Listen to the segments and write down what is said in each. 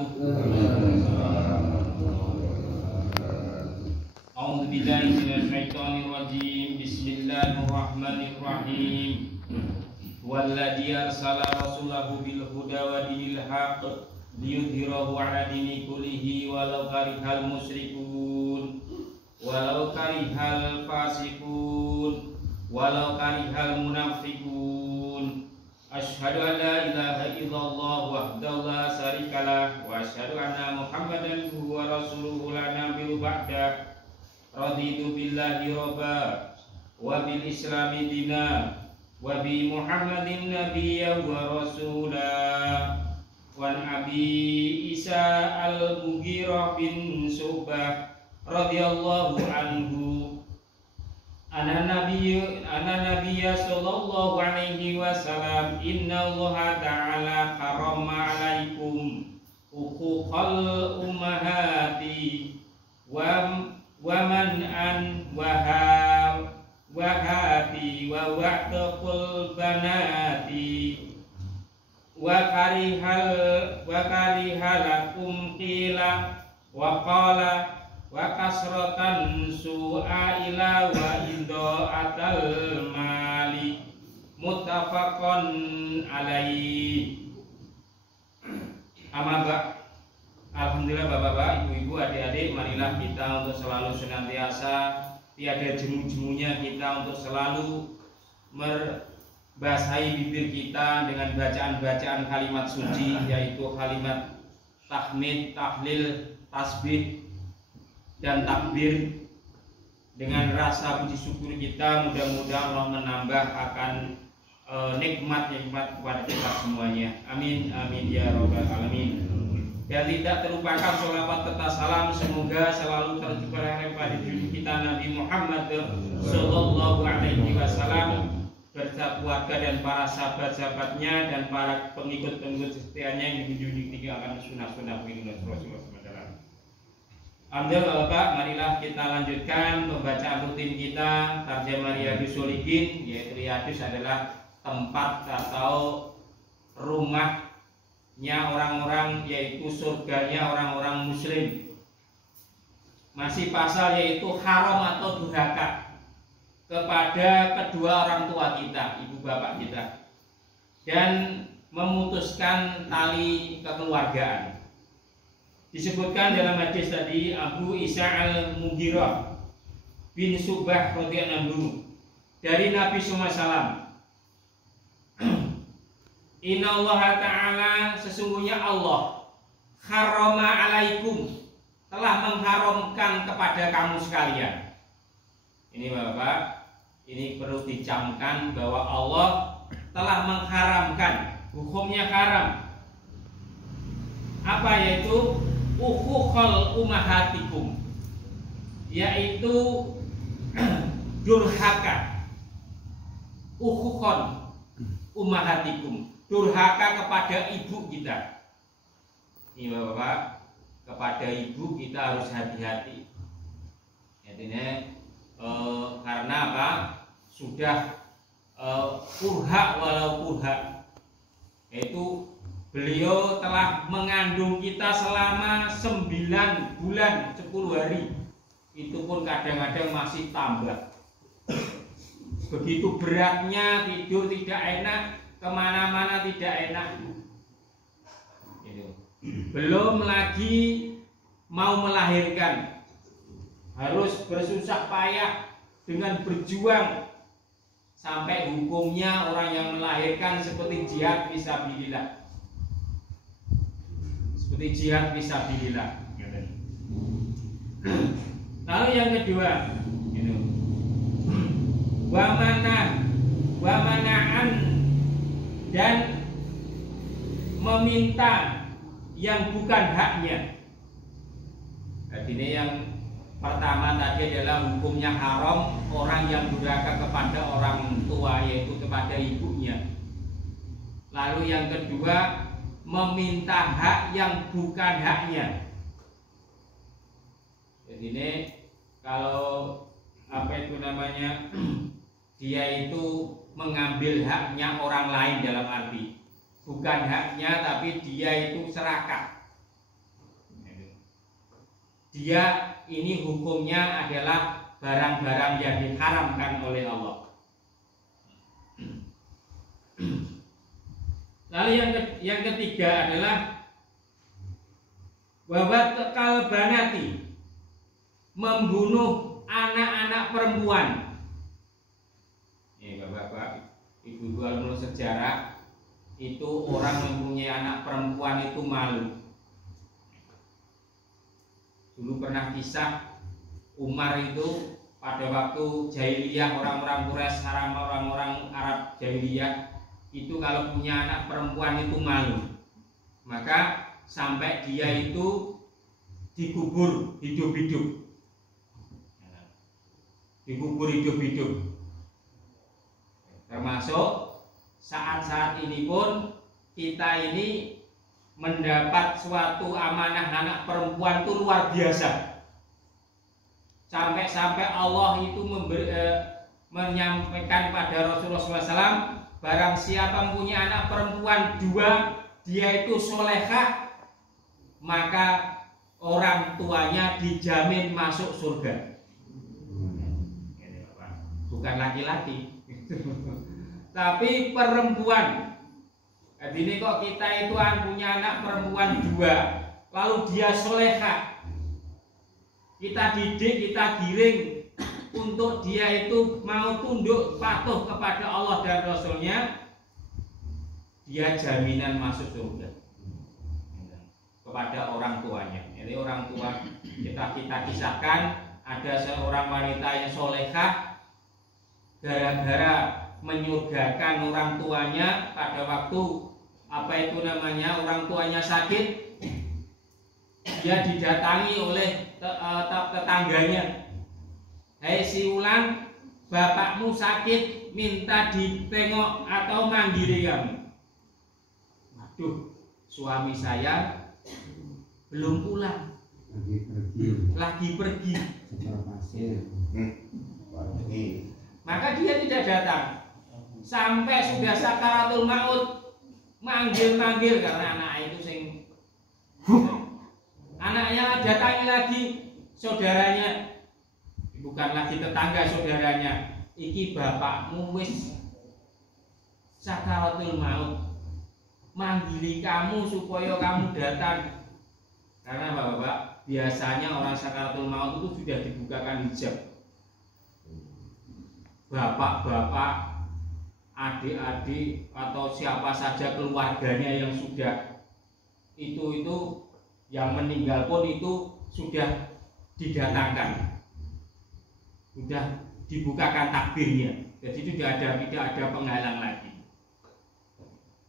wabarakatuh. A'udzu billahi minasyaitonir rajim. Bismillahirrahmanirrahim. Walladzi arsala rasulahu bil huda wa dinil haqq liyudhhirahu 'ala dini kullihi walau karihal musyrikun walau karihal fasiqun walau karihal munafiqun. Asyhadu an la ilaha illallah wahdahu la syarikalah wa asyhadu anna Muhammadan huwa rasuluhu la nabiyyu ba'da. Raditu billahi robba wa bil islami dina wa bi Muhammadin nabiyya wa rasula wa Abi Isa al-Mughirah bin Syu'bah radhiyallahu anhu ana nabiyya sallallahu alaihi wasallam inna Allah ta'ala harama alaikum uquqal ummahati wa man'an wahabi wa wa'taqul banati wa karihalakum qila wa qala wa kasratan su'aila wa idha'atal mali muttafaqun alaihi. Amma alhamdulillah bapak-bapak, ibu-ibu, adik-adik, marilah kita untuk selalu senantiasa tiada jemu-jemunya kita untuk selalu membasahi bibir kita dengan bacaan-bacaan kalimat suci, yaitu kalimat tahmid, tahlil, tasbih dan takbir. Dengan rasa puji syukur kita, mudah-mudahan Allah menambah akan nikmat-nikmat kepada kita semuanya. Amin amin ya rabbal alamin. Dan tidak terlupakan sholawat serta salam semoga selalu tercurah pada diri kita Nabi Muhammad sallallahu alaihi wasallam beserta keluarga dan para sahabat-sahabatnya dan para pengikut-pengikut setianya yang menjunjung tinggi akan sunnah-sunnah Rasulullah SAW. Alhamdulillah Bapak, marilah kita lanjutkan pembacaan rutin kita Tarjamah Riyadhus Shalihin, yaitu Riyadhus adalah tempat atau rumahnya orang-orang, yaitu surganya orang-orang muslim. Masih pasal yaitu haram atau durhaka kepada kedua orang tua kita, ibu bapak kita, dan memutuskan tali kekeluargaan. Disebutkan dalam hadis tadi Abu Isa al-Mughirah bin Syu'bah radhiyallahu anhu dari Nabi SAW, Inna Allah Ta'ala, sesungguhnya Allah harama alaikum, telah mengharamkan kepada kamu sekalian. Ini Bapak, ini perlu dicamkan bahwa Allah telah mengharamkan, hukumnya haram. Apa yaitu uquqal ummahatikum, yaitu durhaka, uquqon ummahatikum, durhaka kepada ibu kita. Ini Bapak, kepada ibu kita harus hati-hati. Artinya karena apa? Sudah kurha walau kurha, yaitu beliau telah mengandung kita selama 9 bulan 10 hari. Itu pun kadang-kadang masih tambah. Begitu beratnya, tidur tidak enak, kemana-mana tidak enak. Belum lagi mau melahirkan, harus bersusah payah dengan berjuang sampai hukumnya orang yang melahirkan seperti jihad fisabilillah, seperti jihad fisabilillah. Lalu yang kedua, wamanaan dan meminta yang bukan haknya. Artinya yang pertama tadi adalah hukumnya haram orang yang durhaka kepada orang tua, yaitu kepada ibunya. Lalu yang kedua, meminta hak yang bukan haknya. Jadi ini kalau apa itu namanya, dia itu mengambil haknya orang lain, dalam arti bukan haknya tapi dia itu serakah. dia ini hukumnya adalah barang-barang yang diharamkan oleh Allah. Lalu yang ketiga adalah wawat kalbanati, membunuh anak-anak perempuan. Ya, bapak-bapak, ibu-ibu alumni sejarah, itu orang mempunyai anak perempuan itu malu. Dulu pernah kisah Umar itu pada waktu jahiliyah, orang-orang Quraisy, orang-orang Arab jahiliyah itu kalau punya anak perempuan itu malu, maka sampai dia itu dikubur hidup-hidup, termasuk saat-saat ini pun kita ini mendapat suatu amanah anak perempuan itu luar biasa, sampai Allah itu menyampaikan pada Rasulullah SAW, barang siapa punya anak perempuan 2, dia itu solehah, maka orang tuanya dijamin masuk surga. Bukan laki-laki, tapi perempuan. Jadi ini kok kita itu punya anak perempuan 2, lalu dia solehah, kita didik, kita giring untuk dia itu mau tunduk patuh kepada Allah dan Rasulnya, dia jaminan masuk surga kepada orang tuanya. Jadi orang tua kita kisahkan ada seorang wanita yang solehah, gara-gara menyurgakan orang tuanya pada waktu orang tuanya sakit, dia didatangi oleh tetangganya. Hei si Ulan, bapakmu sakit, minta ditengok atau manggili kamu. Aduh, suami saya belum pulang, lagi pergi. Maka dia tidak datang sampai sudah sakaratul maut, manggil karena anak itu anaknya datangi lagi saudaranya, bukan lagi tetangga, saudaranya, iki bapakmu wis sakaratul maut, manggili kamu supaya kamu datang. Karena bapak-bapak, biasanya orang sakaratul maut itu sudah dibukakan hijab. Bapak-bapak, adik-adik atau siapa saja keluarganya yang sudah itu yang meninggal pun itu sudah didatangkan, sudah dibukakan takbirnya. Jadi tidak ada penghalang lagi.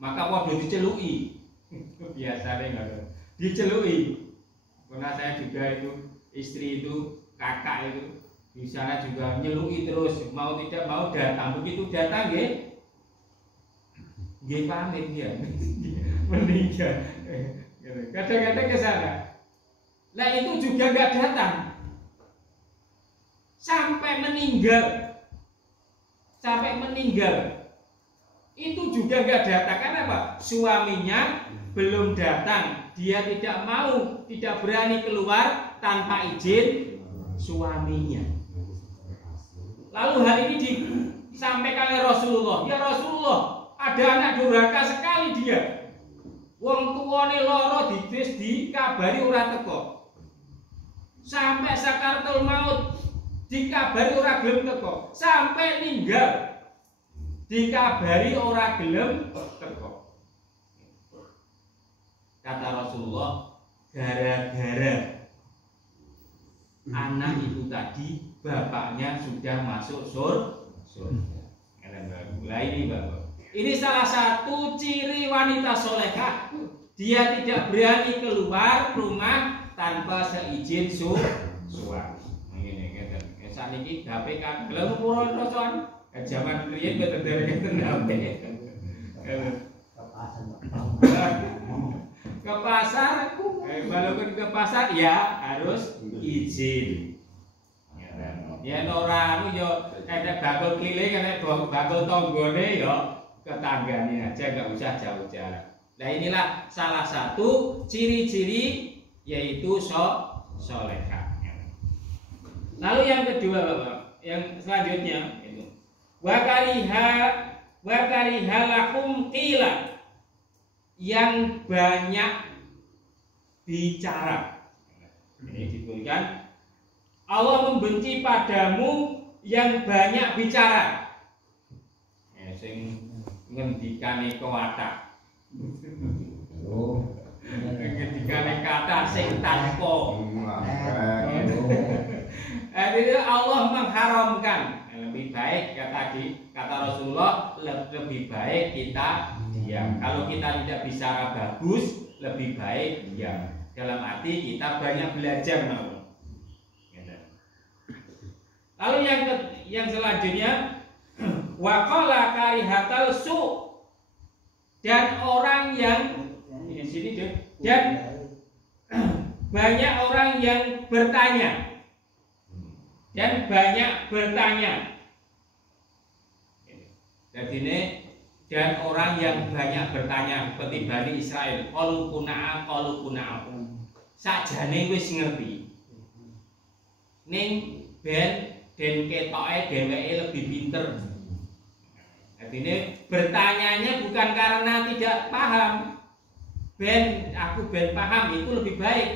Maka waduh dicelui, biasanya nggak ada, dicelui. Karena saya juga itu istri itu kakak itu di sana juga nyelui terus, mau tidak mau datang. Begitu datang nggih pamit dia meninggal. Kadang-kadang ke sana. Nah itu juga nggak datang sampai meninggal. Itu juga nggak datang. Karena apa? Suaminya belum datang. Dia tidak mau, tidak berani keluar tanpa izin suaminya. Lalu hal ini disampaikan oleh Rasulullah. Ya Rasulullah, ada anak durhaka sekali dia. Wong tuane loro ditis dikabari ora teko. Sampai sakaratul maut dikabari ora gelem teko. Sampai ninggal dikabari ora gelem teko. Kata Rasulullah, gara-gara anak itu tadi bapaknya sudah masuk surga. Ini bapak. Ini salah satu ciri wanita solehah. Dia tidak berani keluar rumah tanpa seizin suami. Ini saat ini HP kan belum purun rosoan. Zaman riyen betul ngeten HP. Ke pasar, walaupun ke pasar ya harus izin. Ya orang yo ada bakul keliling, ada bakul tonggone yo ketangganya aja, nggak usah jauh-jauh. Nah inilah salah satu ciri-ciri yaitu solehah. Lalu yang kedua Bapak, yang selanjutnya itu wa kariha lakum qila, yang banyak bicara. Ini dituliskan Allah membenci padamu yang banyak bicara. Sing ngendikane kewatak. Ngendikane kata sing tanpa. Jadi Allah mengharamkan. Lebih baik kata Rasulullah, lebih baik kita diam. Kalau kita tidak bicara bagus, lebih baik diam. Dalam arti kita banyak belajar mau. Lalu yang selanjutnya waqala karihatal su, dan orang yang di sini dan banyak orang yang bertanya. Dan banyak bertanya. Jadi ini dan orang yang banyak bertanya seperti Bani Israel, qalu kuna'a. Sakjane wis ngerti. Ning ben den ketoke dheweke lebih pinter. Jadi ini bertanyanya bukan karena tidak paham. Aku paham itu lebih baik.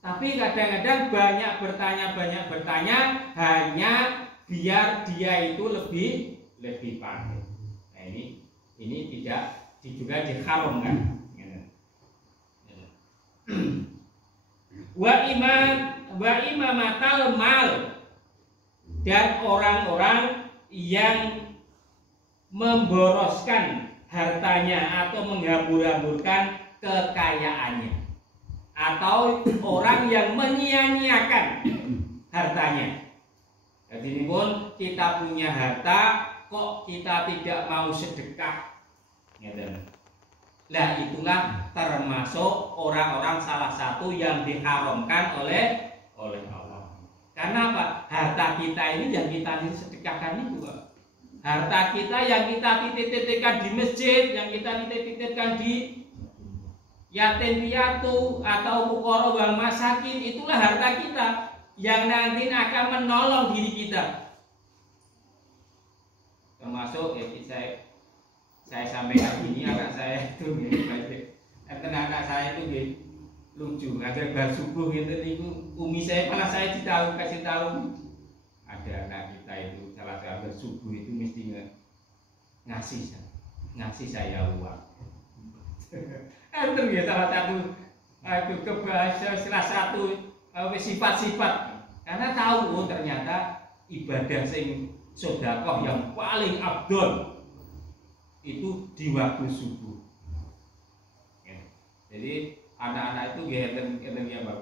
Tapi kadang-kadang banyak bertanya hanya biar dia itu lebih pandai. Nah ini tidak juga diharamkan. Wa imamatal mal, dan orang-orang yang memboroskan hartanya atau menghambur-hamburkan kekayaannya, atau orang yang menyia-nyiakan hartanya. Jadi ini pun kita punya harta kok kita tidak mau sedekah. Nah itulah termasuk orang-orang salah satu yang diharamkan oleh Allah. Karena apa? Harta kita ini yang kita sedekahkan itu, harta kita yang kita titip-titipkan di masjid, yang kita titip-titipkan di yatim piatu atau fuqara wal masakin, itulah harta kita yang nanti akan menolong diri kita. Termasuk saya sampaikan ini, anak saya itu anak saya itu lucu, agar bar subuh gitu niku umi saya malah saya kasih tahu ada anak kita itu salah satu subuh itu mesti ngasih saya uang. Itu ya salah satu sifat-sifat, karena tahu ternyata ibadah sing sedekah yang paling abdul itu di waktu subuh. Jadi anak-anak itu ya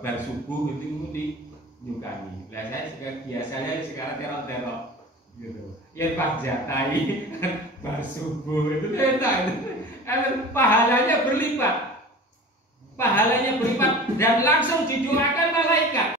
bar subuh itu dinyukani. Lah saya biasanya sekarang teror gitu. Ya pas jatai bar subuh itu enak. Pahalanya berlipat dan langsung didoakan malaikat.